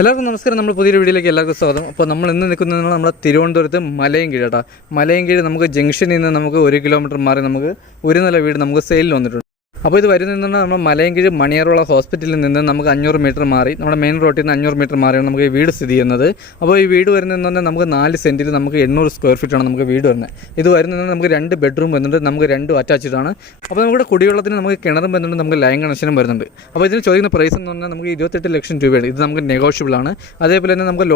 എല്ലാവർക്കും നമസ്കാരം. നമ്മൾ പുതിയൊരു വീഡിയോയിലേക്ക് എല്ലാവർക്കും സ്വാഗതം. അപ്പോൾ നമ്മൾ ഇന്ന് നിൽക്കുന്നത് നമ്മുടെ തിരുവനന്തപുരത്ത് മലയൻകീഴ് കേട്ടോ. മലയൻകീഴ് നമുക്ക് ജംഗ്ഷനിൽ നിന്ന് നമുക്ക് 1 കിലോമീറ്റർ മാറി നമുക്ക് ഒരു നില വീട് നമുക്ക് സെയിലിൽ വന്നിട്ടുണ്ട്. അപ്പോൾ ഇത് വരുന്നത് നമ്മൾ മലയൻകീഴ് മണിയാറുള്ള ഹോസ്പിറ്റലിൽ നിന്ന് നമുക്ക് 500 മീറ്റർ മാറി നമ്മുടെ മെയിൻ റോഡിൽ നിന്ന് 500 മീറ്റർ മാറിയാണ് നമുക്ക് ഈ വീട് സ്ഥിതി ചെയ്യുന്നത്. അപ്പോൾ ഈ വീട് വരുന്നതെന്ന് പറഞ്ഞാൽ നമുക്ക് 4 സെൻറ്റിൽ നമുക്ക് 800 സ്ക്വയർ ഫീറ്റാണ് നമുക്ക് വീട് വരുന്നത്. ഇത് വരുന്നത് നമുക്ക് 2 ബെഡ്റൂം വരുന്നുണ്ട്, നമുക്ക് 2 അറ്റാച്ച്ഡ് ആണ്. അപ്പോൾ നമ്മുടെ കുടിവെള്ളത്തിന് നമുക്ക് കിണറും വരുന്നുണ്ട്, നമുക്ക് ലൈൻ കണക്ഷനും വരുന്നുണ്ട്. അപ്പോൾ ഇതിന് ചോദിക്കുന്ന പ്രൈസ് എന്ന് പറഞ്ഞാൽ നമുക്ക് 28 ലക്ഷം രൂപയാണ്. ഇത് നമുക്ക് നെഗോഷ്യബിൾ ആണ്. അതേപോലെ തന്നെ നമുക്ക്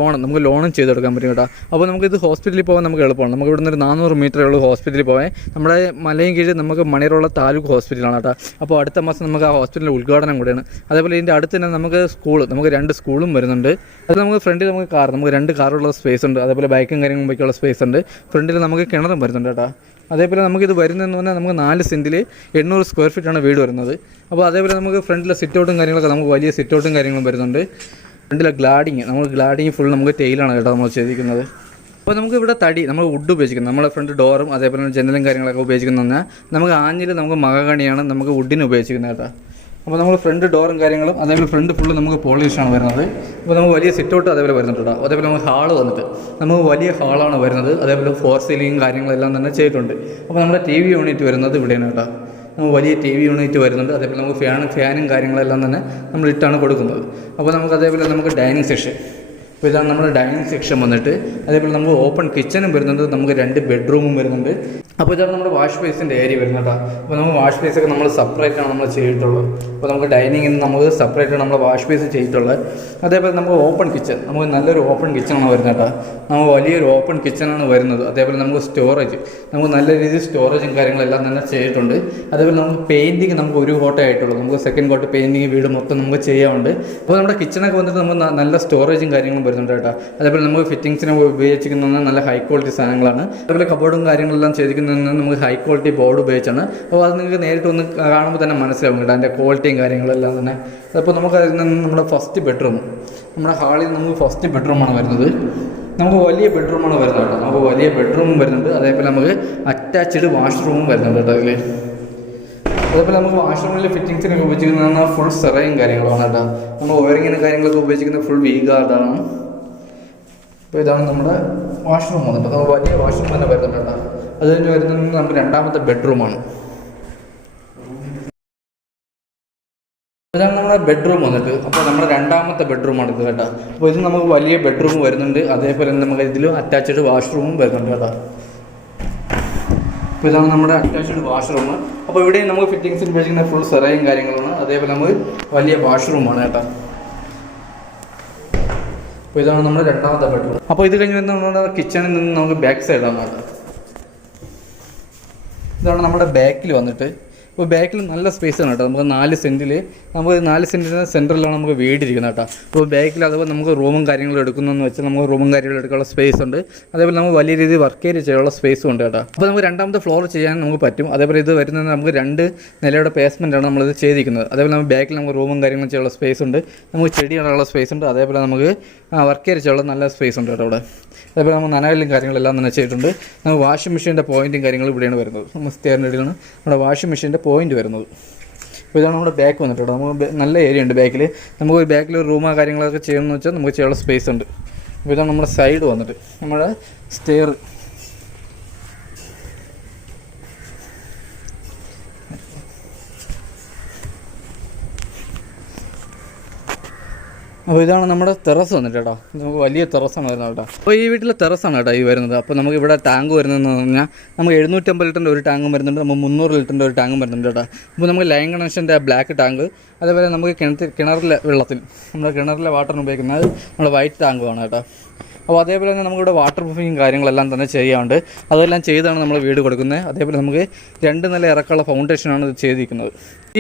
ലോണും ചെയ്തെടുക്കാൻ പറ്റും കേട്ടോ. അപ്പോൾ നമുക്കിത് ഹോസ്പിറ്റലിൽ പോകാൻ നമുക്ക് എളുപ്പമാണ്. നമുക്ക് ഇവിടെ നിന്ന് ഒരു 400 മീറ്ററേ ഉള്ളൂ ഹോസ്പിറ്റലിൽ പോകാൻ. നമ്മുടെ മലയൻകീഴ് നമുക്ക് മണിയാറുള്ള താലൂക്ക് ഹോസ്പിറ്റലാണ് കേട്ടോ. അപ്പോൾ അടുത്ത മാസം നമുക്ക് ആ ഹോസ്പിറ്റലിൻ്റെ ഉദ്ഘാടനം കൂടെയാണ്. അതേപോലെ ഇതിൻ്റെ അടുത്ത് തന്നെ നമുക്ക് നമുക്ക് 2 സ്കൂളും വരുന്നുണ്ട്. അത് നമുക്ക് ഫ്രണ്ടിൽ നമുക്ക് 2 കാറുള്ള സ്പേസ് ഉണ്ട്. അതേപോലെ ബൈക്കും കാര്യങ്ങളും ബൈക്കുള്ള സ്പേസ് ഉണ്ട്. ഫ്രണ്ടിൽ നമുക്ക് കിണറും വരുന്നുണ്ട് കേട്ടോ. അതേപോലെ നമുക്കിത് വരുന്നതെന്ന് പറഞ്ഞാൽ നമുക്ക് 4 സെൻറ്റിൽ 800 സ്ക്വയർ ഫീറ്റാണ് വീട് വരുന്നത്. അപ്പോൾ അതേപോലെ നമുക്ക് ഫ്രണ്ടിലെ സിറ്റ് ഔട്ടും കാര്യങ്ങളൊക്കെ നമുക്ക് വലിയ സിറ്റ് ഔട്ടും കാര്യങ്ങളും വരുന്നുണ്ട്. ഫ്രണ്ടിലെ ഗ്ലാഡിങ് ഫുൾ നമുക്ക് ടെയിലാണ് കേട്ടോ നമ്മൾ ചെയ്തിരിക്കുന്നത്. അപ്പോൾ നമുക്ക് ഇവിടെ നമ്മൾ വുഡ് ഉപയോഗിക്കുന്നത്, നമ്മുടെ ഫ്രണ്ട് ഡോറും അതേപോലെ ജനലും കാര്യങ്ങളൊക്കെ ഉപയോഗിക്കുന്നത് നമുക്ക് ആഞ്ഞിൽ നമുക്ക് മഹാഗണിയാണ് നമുക്ക് വുഡിന് ഉപയോഗിച്ചിരിക്കുന്നത് കേട്ടോ. അപ്പോൾ നമ്മൾ ഫ്രണ്ട് ഡോറും കാര്യങ്ങളും അതേപോലെ ഫ്രണ്ട് ഫുള്ള് നമുക്ക് പോളിഷാണ് വരുന്നത്. അപ്പോൾ നമുക്ക് വലിയ സിറ്റ് ഔട്ട് അതേപോലെ വരുന്നുണ്ട്. അതേപോലെ നമുക്ക് ഹാള് നമുക്ക് വലിയ ഹാളാണ് വരുന്നത്. അതേപോലെ 4 സീലിംഗ് കാര്യങ്ങളെല്ലാം തന്നെ ചെയ്തിട്ടുണ്ട്. അപ്പോൾ നമ്മുടെ TV യൂണിറ്റ് വരുന്നത് ഇവിടെയാണ് കേട്ടോ. നമുക്ക് വലിയ TV യൂണിറ്റ് വരുന്നുണ്ട്. അതേപോലെ നമുക്ക് ഫാനും കാര്യങ്ങളെല്ലാം തന്നെ നമ്മൾ ഇട്ടാണ് കൊടുക്കുന്നത്. അപ്പോൾ നമുക്ക് അതേപോലെ നമുക്ക് ഡൈനിങ് സെക്ഷൻ, അപ്പോൾ ഇതാണ് നമ്മുടെ ഡൈനിങ് സെക്ഷൻ വന്നിട്ട്. അതേപോലെ നമുക്ക് ഓപ്പൺ കിച്ചനും വരുന്നുണ്ട്, നമുക്ക് 2 ബെഡ്റൂമും വരുന്നുണ്ട്. അപ്പോൾ ഇതാണ് നമ്മുടെ വാഷ് ബേസിൻ്റെ ഏരിയ വരുന്നത് കേട്ടോ. അപ്പോൾ നമുക്ക് വാഷ് ബേസൊക്കെ നമ്മൾ സെപ്പറേറ്റാണ് നമ്മൾ ചെയ്തിട്ടുള്ളത്. അപ്പോൾ നമുക്ക് ഡൈനിങ്ങിൽ നിന്ന് നമുക്ക് സെപ്പറേറ്റാണ് നമ്മൾ വാഷ് ബേസ് ചെയ്തിട്ടുള്ളത്. അതേപോലെ നമുക്ക് ഓപ്പൺ കിച്ചൺ, നമുക്ക് നല്ലൊരു ഓപ്പൺ കിച്ചണാണ് വരുന്നത് കേട്ടോ. നമുക്ക് വലിയൊരു ഓപ്പൺ കിച്ചണാണ് വരുന്നത്. അതേപോലെ നമുക്ക് നമുക്ക് നല്ല രീതിയിൽ സ്റ്റോറേജും കാര്യങ്ങളെല്ലാം തന്നെ ചെയ്തിട്ടുണ്ട്. അതേപോലെ നമുക്ക് പെയിൻറ്റിങ് നമുക്ക് 1 കോട്ടേ ആയിട്ടുള്ളൂ. നമുക്ക് സെക്കൻഡ് കോട്ട് പെയിൻറ്റിങ് വീട് മൊത്തം നമുക്ക് ചെയ്യാറുണ്ട്. അപ്പോൾ നമ്മുടെ കിച്ചണൊക്കെ വന്നിട്ട് നമുക്ക് നല്ല സ്റ്റോറേജും കാര്യങ്ങളും വരുന്നുണ്ട് കേട്ടോ. അതേപോലെ നമുക്ക് ഫിറ്റിങ്സിന് ഉപയോഗിച്ചിരിക്കുന്ന നല്ല ഹൈ ക്വാളിറ്റി സാധനങ്ങളാണ്. അതേപോലെ കബോർഡും കാര്യങ്ങളെല്ലാം ചെയ്തിരിക്കുന്നത് നമുക്ക് ഹൈ ക്വാളിറ്റി ബോർഡ് ഉപയോഗിച്ചാണ്. അപ്പോൾ അത് നിങ്ങൾക്ക് നേരിട്ട് ഒന്ന് കാണുമ്പോൾ തന്നെ മനസ്സിലാവും കേട്ടോ അതിൻ്റെ ക്വാളിറ്റിയും കാര്യങ്ങളെല്ലാം തന്നെ. അപ്പോൾ നമുക്ക് അതിൽ നിന്ന് നമ്മുടെ ഫസ്റ്റ് ബെഡ്റൂം, നമ്മുടെ ഹാളിൽ നമുക്ക് ഫസ്റ്റ് ബെഡ്റൂമാണ് വരുന്നത്. നമുക്ക് വലിയ ബെഡ്റൂമാണ് വരുന്നത് കേട്ടോ. നമുക്ക് വലിയ ബെഡ്റൂമും വരുന്നുണ്ട്. അതേപോലെ നമുക്ക് അറ്റാച്ച്ഡ് വാഷ്റൂമും വരുന്നുണ്ട് കേട്ടോ അതിൽ. അതേപോലെ നമുക്ക് വാഷ്റൂമിൽ ഫിറ്റിങ്സിനൊക്കെ ഉപയോഗിച്ചിരിക്കുന്ന ഫുൾ സെറയും കാര്യങ്ങളാണ് കേട്ടോ. നമ്മൾ വയറിങ്ങിനും കാര്യങ്ങളൊക്കെ ഉപയോഗിച്ചിരിക്കുന്ന ഫുൾ V-ഗാർഡാണ്. അപ്പോൾ ഇതാണ് നമ്മുടെ വാഷ്റൂം വന്നിട്ട്. നമുക്ക് വലിയ വാഷ്റൂം തന്നെ വരുന്നുണ്ട് കേട്ടോ. അത് കഴിഞ്ഞ് വരുന്നത് നമുക്ക് 2ാമത്തെ ബെഡ്റൂമാണ്. ഇതാണ് നമ്മുടെ ബെഡ്റൂം വന്നിട്ട്. അപ്പോൾ നമ്മുടെ 2ാമത്തെ ബെഡ്റൂമാണ് ഇത് കേട്ടോ. അപ്പോൾ ഇത് നമുക്ക് വലിയ ബെഡ്റൂം വരുന്നുണ്ട്. അതേപോലെ നമുക്ക് ഇതിലും അറ്റാച്ച്ഡ് വാഷ്റൂമും വരുന്നുണ്ട് കേട്ടോ. അപ്പോൾ ഇതാണ് നമ്മുടെ അറ്റാച്ച്ഡ് വാഷ്റൂം. അപ്പോൾ ഇവിടെ നമുക്ക് ഫിറ്റിങ്സിൽ ഉപയോഗിക്കുന്ന ഫുൾ സെറയും കാര്യങ്ങളാണ്. അതേപോലെ നമുക്ക് വലിയ വാഷ്റൂമാണ് കേട്ടോ. അപ്പോൾ ഇതാണ് നമ്മുടെ 2ാമത്തെ ബെഡ്റൂം. അപ്പോൾ ഇത് കഴിഞ്ഞ് വരുന്ന നമ്മുടെ കിച്ചണിൽ നിന്ന് നമുക്ക് ബാക്ക് സൈഡാണ് കേട്ടോ. ഇതാണ് നമ്മുടെ ബാക്കിൽ വന്നിട്ട്. അപ്പോൾ ബാക്കിൽ നല്ല സ്പേസ് ആണ് കേട്ടോ. നമുക്ക് 4 സെൻറ്റിന് സെൻറ്ററിലാണ് നമുക്ക് വീടിരിക്കുന്നത് കേട്ടോ. അപ്പോൾ ബാക്കിൽ അതുപോലെ നമുക്ക് റൂമും കാര്യങ്ങളും എടുക്കുന്നതെന്ന് വെച്ചാൽ നമുക്ക് റൂമും കാര്യങ്ങളും എടുക്കാനുള്ള സ്പേസ് ഉണ്ട്. അതേപോലെ നമുക്ക് വലിയ രീതിയിൽ വർക്ക് ഏരിയ ചെയ്യാനുള്ള സ്പേസും ഉണ്ട് കേട്ടോ. അപ്പോൾ നമുക്ക് 2ാമത്തെ ഫ്ലോർ ചെയ്യാൻ നമുക്ക് പറ്റും. അതേപോലെ ഇത് വരുന്നത് നമുക്ക് 2 നിലയുടെ ബേസ്മെൻറ്റാണ് നമ്മളിത് ചെയ്തിരിക്കുന്നത്. അതേപോലെ നമുക്ക് ബാക്കിൽ നമുക്ക് റൂമും കാര്യങ്ങളും ചെയ്യാനുള്ള സ്പേസ് ഉണ്ട്, നമുക്ക് ചെടി നടാനുള്ള സ്പേസ് ഉണ്ട്. അതേപോലെ നമുക്ക് വർക്ക് ഏരിയ ചെയ്യാനുള്ള നല്ല സ്പേസ് ഉണ്ട് കേട്ടോ അവിടെ. അതേപോലെ നമുക്ക് നനകല്ലും കാര്യങ്ങളെല്ലാം തന്നെ ചെയ്തിട്ടുണ്ട്. നമുക്ക് വാഷിംഗ് മെഷീൻ്റെ പോയിൻറ്റും കാര്യങ്ങളും ഇവിടെയാണ് വരുന്നത്. നമ്മൾ സ്റ്റെയറിൻ്റെ ഇടയിലാണ് നമ്മുടെ വാഷിംഗ് മെഷീൻ്റെ പോയിൻറ്റ് വരുന്നത്. അപ്പോൾ ഇതാണ് നമ്മുടെ ബാക്ക് വന്നിട്ട് കേട്ടോ. നമുക്ക് നല്ല ഏരിയ ഉണ്ട് ബാക്കിൽ. നമുക്ക് ബാക്കിൽ ഒരു റൂമോ കാര്യങ്ങളൊക്കെ ചെയ്യണമെന്ന് വെച്ചാൽ നമുക്ക് ചെയ്യാനുള്ള സ്പേസ് ഉണ്ട്. അപ്പോൾ ഇതാണ് നമ്മുടെ സൈഡ് വന്നിട്ട് നമ്മുടെ സ്റ്റെയർ. അപ്പോൾ ഇതാണ് നമ്മുടെ ടെറസ് വന്നിട്ട് കേട്ടോ. നമുക്ക് വലിയ ടെറസാണ് വരുന്നത് കേട്ടോ. അപ്പോൾ ഈ വീട്ടിലെ ടെറസാണ് കേട്ടോ ഈ വരുന്നത്. അപ്പോൾ നമുക്ക് ഇവിടെ ടാങ്ക് വരുന്നതെന്ന് പറഞ്ഞാൽ നമുക്ക് 750 ലിറ്ററിൻ്റെ ഒരു ടാങ്കും വരുന്നുണ്ട്, നമുക്ക് 300 ലിറ്ററിൻ്റെ ഒരു ടാങ്കും വരുന്നുണ്ട് കേട്ടോ. അപ്പോൾ നമുക്ക് ലൈൻ കണക്ഷൻ്റെ ബ്ലാക്ക് ടാങ്ക്, അതേപോലെ നമുക്ക് കിണറിലെ വെള്ളത്തിൽ നമ്മുടെ കിണറിലെ വാട്ടറിന് ഉപയോഗിക്കുന്നത് നമ്മുടെ വൈറ്റ് ടാങ്കുമാണ് കേട്ടോ. അപ്പോൾ അതേപോലെ തന്നെ നമുക്കിവിടെ വാട്ടർ പ്രൂഫിങ് കാര്യങ്ങളെല്ലാം തന്നെ ചെയ്യാറുണ്ട്. അതെല്ലാം ചെയ്താണ് നമ്മൾ വീട് കൊടുക്കുന്നത്. അതേപോലെ നമുക്ക് 2 നില ഇറക്കമുള്ള ഫൗണ്ടേഷനാണ് ഇത് ചെയ്തിരിക്കുന്നത്.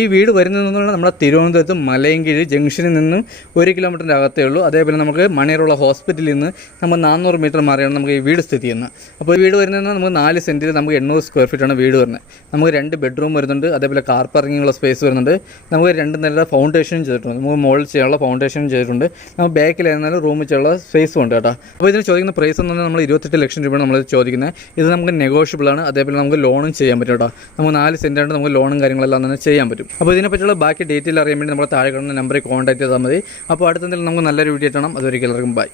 ഈ വീട് വരുന്നതെന്ന് പറഞ്ഞാൽ നമ്മുടെ തിരുവനന്തപുരത്ത് മലയൻകീഴ് ജംഗ്ഷനിൽ നിന്നും 1 കിലോമീറ്ററിൻ്റെ അകത്തേ ഉള്ളൂ. അതേപോലെ നമുക്ക് മണിയാറുള്ള ഹോസ്പിറ്റലിൽ നിന്ന് നമ്മൾ 400 മീറ്റർ മാറിയാണ് നമുക്ക് ഈ വീട് സ്ഥിതി ചെയ്യുന്നത്. അപ്പോൾ ഈ വീട് വരുന്നത് നമുക്ക് 4 സെൻറ്റിൽ നമുക്ക് 800 സ്ക്വയർ ഫീറ്റാണ് വീട് വരുന്നത്. നമുക്ക് 2 ബെഡ്റൂം വരുന്നുണ്ട്. അതേപോലെ കാർ പാർക്കിങ്ങുള്ള സ്പേസ് വരുന്നുണ്ട്. നമുക്ക് 2 നിലയുടെ ഫൗണ്ടേഷനും ചെയ്തിട്ടുണ്ട്. നമുക്ക് മുകളിൽ ചെയ്യാനുള്ള ഫൗണ്ടേഷനും ചെയ്തിട്ടുണ്ട്. നമുക്ക് ബാക്കിലായിരുന്നാലും റൂമിൽ ചെയ്യാനുള്ള സ്പേസും ഉണ്ട് കേട്ടോ. അപ്പോൾ ഇതിന് ചോദിക്കുന്ന പ്രൈസ് എന്ന് പറഞ്ഞാൽ നമ്മൾ 28 ലക്ഷം രൂപയാണ് നമ്മൾ ചോദിക്കുന്നത്. ഇത് നമുക്ക് നെഗോഷ്യബിൾ ആണ്. അതേപോലെ നമുക്ക് ലോണും ചെയ്യാൻ പറ്റും കേട്ടോ. നമുക്ക് 4 സെൻറ്റ് ആയിട്ട് നമുക്ക് ലോണും കാര്യങ്ങളെല്ലാം തന്നെ ചെയ്യാൻ പറ്റും. അപ്പോൾ ഇതിനെപ്പറ്റിയുള്ള ബാക്കി ഡീറ്റെയിൽ അറിയാൻ വേണ്ടി നമ്മുടെ താഴെ കാണുന്ന നമ്പറിൽ കോൺടാക്ട് ചെയ്താൽ മതി. അപ്പോൾ അടുത്തെന്തെങ്കിലും നമുക്ക് നല്ലൊരു വീഡിയോ ഇടണം. അതുവരെയും എല്ലാവർക്കും ബൈ.